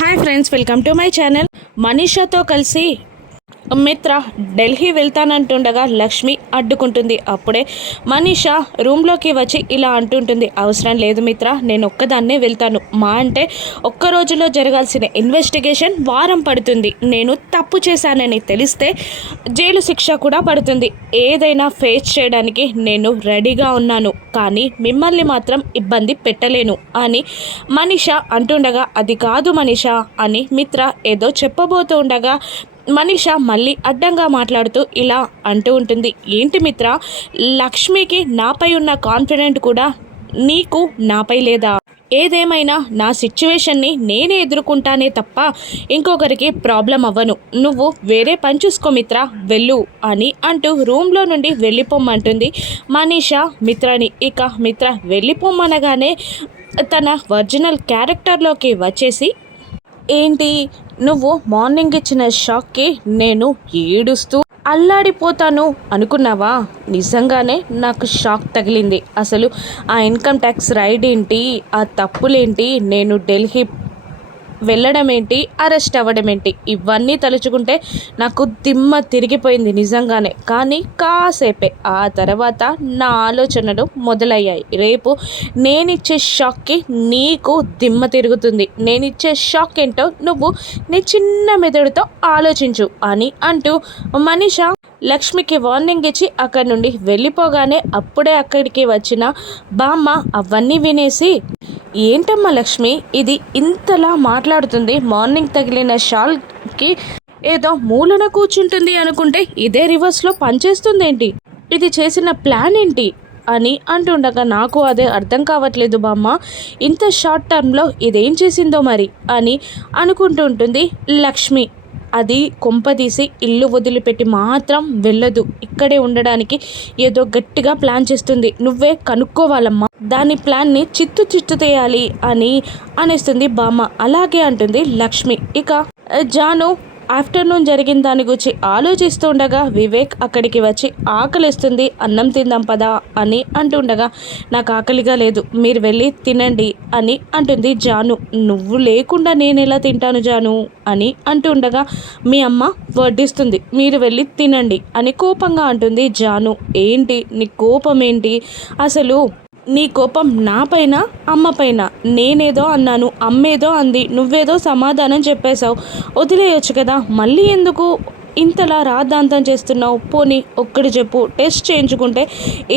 Hi friends, welcome to my channel. మనీషాతో కలిసి మిత్ర ఢిల్లీ వెళ్తానంటుండగా లక్ష్మి అడ్డుకుంటుంది. అప్పుడే మనీషా రూమ్లోకి వచ్చి ఇలా అంటుంటుంది, అవసరం లేదు మిత్ర, నేను ఒక్కదాన్నే వెళ్తాను. మా అంటే ఒక్క రోజులో జరగాల్సిన ఇన్వెస్టిగేషన్ వారం పడుతుంది. నేను తప్పు చేశానని తెలిస్తే జైలు శిక్ష కూడా పడుతుంది. ఏదైనా ఫేస్ చేయడానికి నేను రెడీగా ఉన్నాను, కానీ మిమ్మల్ని మాత్రం ఇబ్బంది పెట్టలేను అని మనీషా అంటుండగా, అది కాదు మనీషా అని మిత్ర ఏదో చెప్పబోతూ ఉండగా మనీషా మళ్ళీ అడ్డంగా మాట్లాడుతూ ఇలా అంటూ ఉంటుంది, ఏంటి మిత్ర, లక్ష్మికి నాపై ఉన్న కాన్ఫిడెంట్ కూడా నీకు నాపై లేదా? ఏదేమైనా నా సిచ్యువేషన్ని నేనే ఎదుర్కొంటానే తప్ప ఇంకొకరికి ప్రాబ్లం అవ్వను. నువ్వు వేరే పని చూసుకో మిత్ర, వెళ్ళు అని అంటూ రూమ్లో నుండి వెళ్ళిపోమ్మంటుంది మనీషా మిత్రని. ఇక మిత్ర వెళ్ళిపోమ్మనగానే తన ఒరిజినల్ క్యారెక్టర్లోకి వచ్చేసి, ఏంటి నువ్వు మార్నింగ్ ఇచ్చిన షాక్కి నేను ఏడుస్తూ అల్లాడిపోతాను అనుకున్నావా? నిజంగానే నాకు షాక్ తగిలింది. అసలు ఆ ఇన్కమ్ ట్యాక్స్ రైడ్ ఏంటి, ఆ తప్పులేంటి, నేను ఢిల్లీ వెళ్ళడం ఏంటి, అరెస్ట్ అవ్వడం ఏంటి, ఇవన్నీ తలుచుకుంటే నాకు దిమ్మ తిరిగిపోయింది నిజంగానే. కానీ కాసేపే ఆ తర్వాత నా ఆలోచనలు మొదలయ్యాయి. రేపు నేనిచ్చే షాక్కి నీకు దిమ్మ తిరుగుతుంది. నేనిచ్చే షాక్ ఏంటో నువ్వు నీ చిన్న మెదడుతో ఆలోచించు అని అంటూ మనీషా లక్ష్మికి వార్నింగ్ ఇచ్చి అక్కడి నుండి వెళ్ళిపోగానే అప్పుడే అక్కడికి వచ్చిన బామ్మ అవన్నీ వినేసి, ఏంటమ్మా లక్ష్మి ఇది ఇంతలా మాట్లాడుతుంది, మార్నింగ్ తగిలిన షాల్కి ఏదో మూలన కూర్చుంటుంది అనుకుంటే ఇదే రివర్స్లో పనిచేస్తుందేంటి, ఇది చేసిన ప్లాన్ ఏంటి అని అంటుండగా, నాకు అదే అర్థం కావట్లేదు బామ్మ, ఇంత షార్ట్ టర్మ్లో ఇదేం చేసిందో మరి అని అనుకుంటూ ఉంటుంది లక్ష్మి. అది కొంపదీసి ఇల్లు వదిలిపెట్టి మాత్రం వెళ్ళదు, ఇక్కడే ఉండడానికి ఏదో గట్టిగా ప్లాన్ చేస్తుంది. నువ్వే కనుక్కోవాలమ్మా, దాని ప్లాన్ని చిత్తు తీయాలి అని అనేస్తుంది బామ్మ. అలాగే అంటుంది లక్ష్మి. ఇక జాను ఆఫ్టర్నూన్ జరిగిన దాని గురించి ఆలోచిస్తూ ఉండగా వివేక్ అక్కడికి వచ్చి, ఆకలిస్తుంది, అన్నం తిందాం పదా అని అంటుండగా, నాకు ఆకలిగా లేదు, మీరు వెళ్ళి తినండి అని అంటుంది జాను. నువ్వు లేకుండా నేను ఎలా తింటాను జాను అని అంటుండగా, మీ అమ్మ వడ్డిస్తుంది, మీరు వెళ్ళి తినండి అని కోపంగా అంటుంది జాను. ఏంటి నీ కోపం ఏంటి అసలు? నీ కోపం నా పైన అమ్మ పైన? నేనేదో అన్నాను, అమ్మేదో అంది, నువ్వేదో సమాధానం చెప్పేశావు, వదిలేయొచ్చు కదా, మళ్ళీ ఎందుకు ఇంతలా రాద్ధాంతం చేస్తున్నావు? పోనీ ఒక్కటి చెప్పు, టెస్ట్ చేయించుకుంటే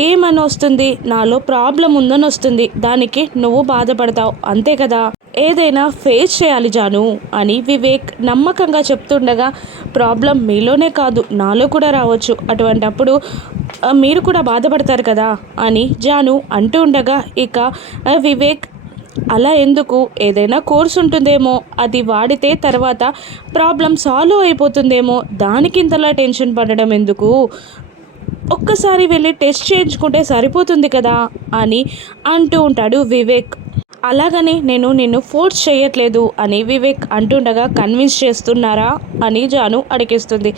ఏమని వస్తుంది? నాలో ప్రాబ్లం ఉందని వస్తుంది, దానికి నువ్వు బాధపడతావు అంతే కదా. ఏదైనా ఫేస్ చేయాలి జాను అని వివేక్ నమ్మకంగా చెప్తుండగా, ప్రాబ్లం మీలోనే కాదు నాలో కూడా రావచ్చు, అటువంటప్పుడు మీరు కూడా బాధపడతారు కదా అని జాను అంటూ ఉండగా, ఇక వివేక్ అలా ఎందుకు, ఏదైనా కోర్స్ ఉంటుందేమో, అది వాడితే తర్వాత ప్రాబ్లం సాల్వ్ అయిపోతుందేమో, దానికి ఇంతలా టెన్షన్ పడడం ఎందుకు, ఒక్కసారి వెళ్ళి టెస్ట్ చేయించుకుంటే సరిపోతుంది కదా అని అంటూ ఉంటాడు వివేక్. అలాగని నేను నిన్ను ఫోర్స్ చేయట్లేదు అని వివేక్ అంటుండగా, కన్విన్స్ చేస్తున్నారా అని జాను అడిగేస్తుంది.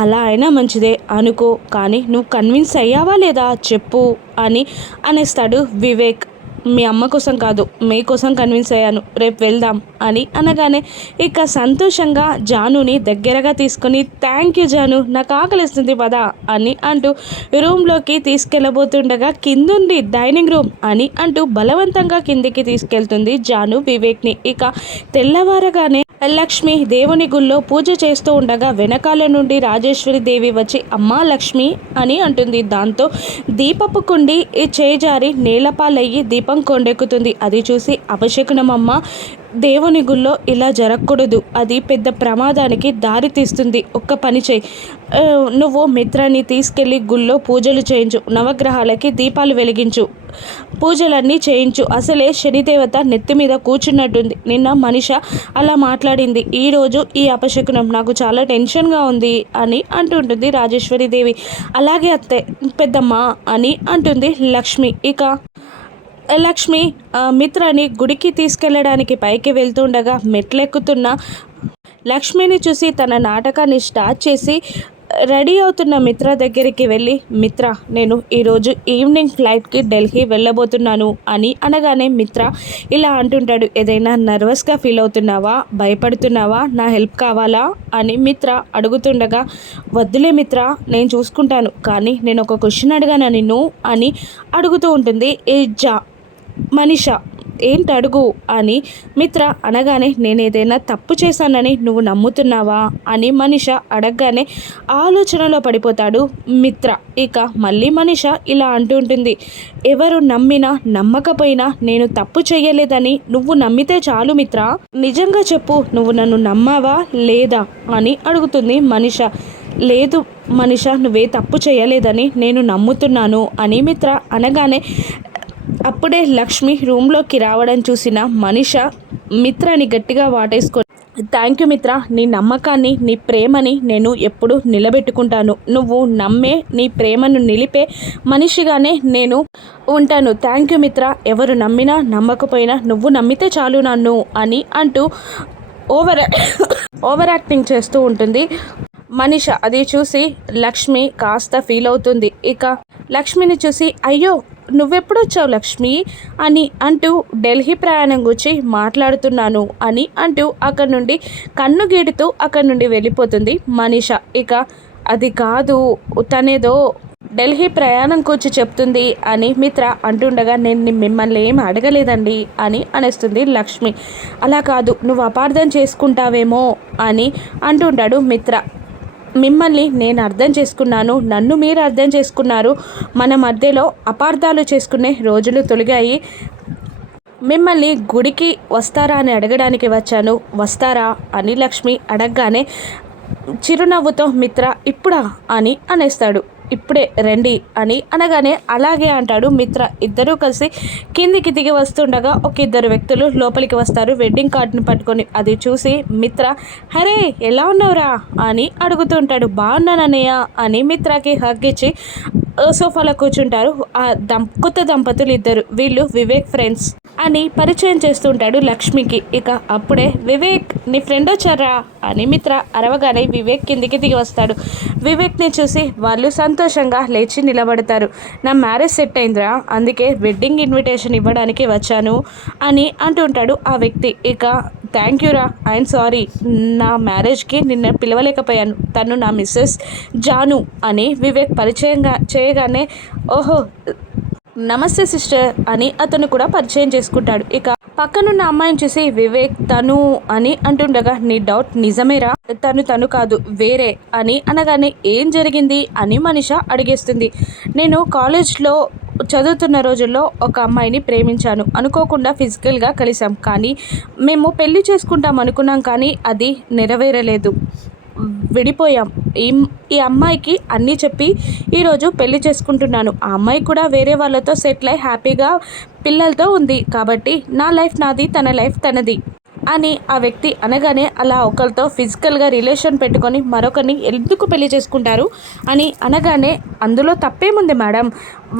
అలా అయినా మంచిదే అనుకో, కానీ నువ్వు కన్విన్స్ అయ్యావా లేదా చెప్పు అని అనేస్తాడు వివేక్. మీ అమ్మ కోసం కాదు, మీకోసం కన్విన్స్ అయ్యాను, రేపు వెళ్దాం అని అనగానే ఇక సంతోషంగా జానుని దగ్గరగా తీసుకొని, థ్యాంక్ యూ జాను, నాకు ఆకలిస్తుంది పదా అని అంటూ రూమ్లోకి తీసుకెళ్ళబోతుండగా, కిందుంది డైనింగ్ రూమ్ అని అంటూ బలవంతంగా కిందికి తీసుకెళ్తుంది జాను వివేక్ని. ఇక తెల్లవారగానే లక్ష్మి దేవుని గుళ్ళో పూజ చేస్తూ ఉండగా వెనకాల నుండి రాజేశ్వరి దేవి వచ్చి, అమ్మా లక్ష్మి అని అంటుంది. దాంతో దీపపు కుండి చేజారి నేలపాలయ్యి దీపం కొండెక్కుతుంది. అది చూసి, అపశకునమమ్మ, దేవుని గుళ్ళో ఇలా జరగకూడదు, అది పెద్ద ప్రమాదానికి దారి తీస్తుంది, ఒక్క పని చేయి, నువ్వు మిత్రాన్ని తీసుకెళ్ళి గుళ్ళో పూజలు చేయించు, నవగ్రహాలకి దీపాలు వెలిగించు, పూజలన్నీ చేయించు, అసలే శనిదేవత నెత్తి మీద కూర్చున్నట్టుంది, నిన్న మనిష అలా మాట్లాడింది, ఈరోజు ఈ అపశకునం, నాకు చాలా టెన్షన్గా ఉంది అని అంటుంటుంది రాజేశ్వరి దేవి. అలాగే అత్తే పెద్దమ్మ అని అంటుంది లక్ష్మి. ఇక లక్ష్మి మిత్రని గుడికి తీసుకెళ్ళడానికి పైకి వెళ్తుండగా మెట్లెక్కుతున్న లక్ష్మిని చూసి తన నాటకాన్ని స్టార్ట్ చేసి, రెడీ అవుతున్న మిత్ర దగ్గరికి వెళ్ళి, మిత్ర నేను ఈరోజు ఈవినింగ్ ఫ్లైట్కి ఢిల్లీ వెళ్ళబోతున్నాను అని అనగానే మిత్ర ఇలా అంటుంటాడు, ఏదైనా నర్వస్గా ఫీల్ అవుతున్నావా, భయపడుతున్నావా, నా హెల్ప్ కావాలా అని మిత్ర అడుగుతుండగా, వద్దులే మిత్ర నేను చూసుకుంటాను, కానీ నేను ఒక క్వశ్చన్ అడిగాను నిన్ను అని అడుగుతూ ఉంటుంది మనీషా. ఏంటి అడుగు అని మిత్ర అనగానే, నేను ఏదైనా తప్పు చేశానని నువ్వు నమ్ముతున్నావా అని మనీష అడగగానే ఆలోచనలో పడిపోతాడు మిత్ర. ఇక మళ్ళీ మనీష ఇలా అంటూ ఉంటుంది, ఎవరు నమ్మినా నమ్మకపోయినా నేను తప్పు చేయలేదని నువ్వు నమ్మితే చాలు మిత్ర, నిజంగా చెప్పు నువ్వు నన్ను నమ్మావా లేదా అని అడుగుతుంది మనీష. లేదు మనీష, నువ్వే తప్పు చేయలేదని నేను నమ్ముతున్నాను అని మిత్ర అనగానే అప్పుడే లక్ష్మి రూమ్లోకి రావడం చూసిన మనీష మిత్రని గట్టిగా వాటేసుకొని, థ్యాంక్ యూ మిత్ర, నీ నమ్మకాన్ని నీ ప్రేమని నేను ఎప్పుడు నిలబెట్టుకుంటాను, నువ్వు నమ్మే నీ ప్రేమను నిలిపే మనిషిగానే నేను ఉంటాను, థ్యాంక్ యూ మిత్ర, ఎవరు నమ్మినా నమ్మకపోయినా నువ్వు నమ్మితే చాలు నన్ను అని అంటూ ఓవర్ యాక్టింగ్ చేస్తూ ఉంటుంది మనీష. అది చూసి లక్ష్మి కాస్త ఫీల్ అవుతుంది. ఇక లక్ష్మిని చూసి, అయ్యో నువ్వెప్పుడొచ్చావు లక్ష్మి అని అంటూ ఢిల్లీ ప్రయాణం గురించి మాట్లాడుతున్నాను అని అంటూ అక్కడి నుండి కన్ను గీడుతూ అక్కడి నుండి వెళ్ళిపోతుంది మనీష. ఇక అది కాదు, తనేదో ఢిల్లీ ప్రయాణం కూర్చి చెప్తుంది అని మిత్ర అంటుండగా, నేను మిమ్మల్ని ఏం అడగలేదండి అని అనేస్తుంది లక్ష్మి. అలా కాదు, నువ్వు అపార్థం చేసుకుంటావేమో అని అంటుంటాడు మిత్ర. మిమ్మల్ని నేను అర్థం చేసుకున్నాను, నన్ను మీరు అర్థం చేసుకున్నారు, మన మధ్యలో అపార్థాలు చేసుకునే రోజులు తొలగాయి, మిమ్మల్ని గుడికి వస్తారా అని అడగడానికి వచ్చాను, వస్తారా అని లక్ష్మి అడగగానే చిరునవ్వుతో మిత్ర ఇప్పుడా అని అనేస్తాడు. ఇప్పుడే రండి అని అనగానే అలాగే అంటాడు మిత్ర. ఇద్దరూ కలిసి కిందికి దిగి వస్తుండగా ఒక ఇద్దరు వ్యక్తులు లోపలికి వస్తారు వెడ్డింగ్ కార్డుని పట్టుకొని. అది చూసి మిత్ర, హరే ఎలా ఉన్నావురా అని అడుగుతుంటాడు. బాగున్నానన్నయ్య అని మిత్రకి హగ్ ఇచ్చి సోఫాలో కూర్చుంటారు ఆ కొత్త దంపతులు ఇద్దరు. వీళ్ళు వివేక్ ఫ్రెండ్స్ అని పరిచయం చేస్తుంటాడు లక్ష్మికి. ఇక అప్పుడే వివేక్ నీ ఫ్రెండ్ వచ్చారా అని మిత్ర అరవగానే వివేక్ కిందికి దిగి వస్తాడు. వివేక్ని చూసి వాళ్ళు సంతోషంగా లేచి నిలబడతారు. నా మ్యారేజ్ సెట్ అయిందిరా, అందుకే వెడ్డింగ్ ఇన్విటేషన్ ఇవ్వడానికి వచ్చాను అని అంటుంటాడు ఆ వ్యక్తి. ఇక థ్యాంక్ యూరా, ఐఎమ్ సారీ, నా మ్యారేజ్కి నిన్న పిలవలేకపోయాను, తను నా మిస్సెస్ జాను అని వివేక్ పరిచయంగా చేయగానే, ఓహో నమస్తే సిస్టర్ అని అతను కూడా పరిచయం చేసుకుంటాడు. ఇక పక్కనున్న అమ్మాయిని చూసి వివేక్ తను అని అంటుండగా, నీ డౌట్ నిజమేరా, తను కాదు వేరే అని అనగానే ఏం జరిగింది అని మనీష అడిగేస్తుంది. నేను కాలేజ్లో చదువుతున్న రోజుల్లో ఒక అమ్మాయిని ప్రేమించాను, అనుకోకుండా ఫిజికల్గా కలిసాం, కానీ మేము పెళ్లి చేసుకుంటాం అనుకున్నాం, కానీ అది నెరవేరలేదు, విడిపోయాం. ఈ అమ్మాయికి అన్నీ చెప్పి ఈరోజు పెళ్లి చేసుకుంటున్నాను. ఆ అమ్మాయి కూడా వేరే వాళ్ళతో సెటిల్ అయి హ్యాపీగా పిల్లలతో ఉంది, కాబట్టి నా లైఫ్ నాది, తన లైఫ్ తనది అని ఆ వ్యక్తి అనగానే, అలా ఒకరితో ఫిజికల్గా రిలేషన్ పెట్టుకొని మరొకరిని ఎందుకు పెళ్లి చేసుకుంటారు అని అనగానే, అందులో తప్పేముంది మేడం,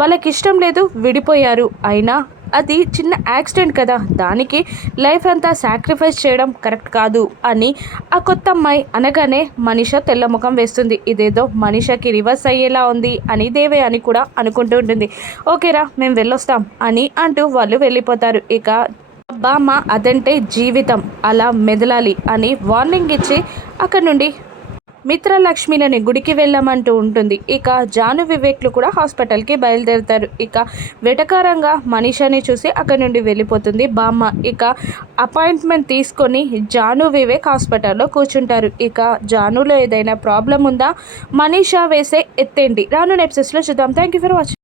వాళ్ళకి ఇష్టం లేదు విడిపోయారు, అయినా అది చిన్న యాక్సిడెంట్ కదా, దానికి లైఫ్ అంతా సాక్రిఫైస్ చేయడం కరెక్ట్ కాదు అని ఆ కొత్త అమ్మాయి అనగానే మనీష తెల్లముఖం వేస్తుంది. ఇదేదో మనీషకి రివర్స్ అయ్యేలా ఉంది అని దేవే అని కూడా అనుకుంటూ ఉంటుంది. ఓకేరా మేము వెళ్ళొస్తాం అని అంటూ వాళ్ళు వెళ్ళిపోతారు. ఇక బామ్మ అదంటే జీవితం అలా మెదలాలి అని వార్నింగ్ ఇచ్చి అక్కడి నుండి మిత్రలక్ష్మిలని గుడికి వెళ్ళమంటూ ఉంటుంది. ఇక జాను వివేక్లు కూడా హాస్పిటల్కి బయలుదేరుతారు. ఇక వెటకారంగా మనీషాని చూసి అక్కడి నుండి వెళ్ళిపోతుంది బామ్మ. ఇక అపాయింట్మెంట్ తీసుకొని జాను వివేక్ హాస్పిటల్లో కూర్చుంటారు. ఇక జానులో ఏదైనా ప్రాబ్లం ఉందా, మనీషా వేసే ఎత్తేంటి రాను ఎపిసోడ్స్లో చూద్దాం. Thank you for watching.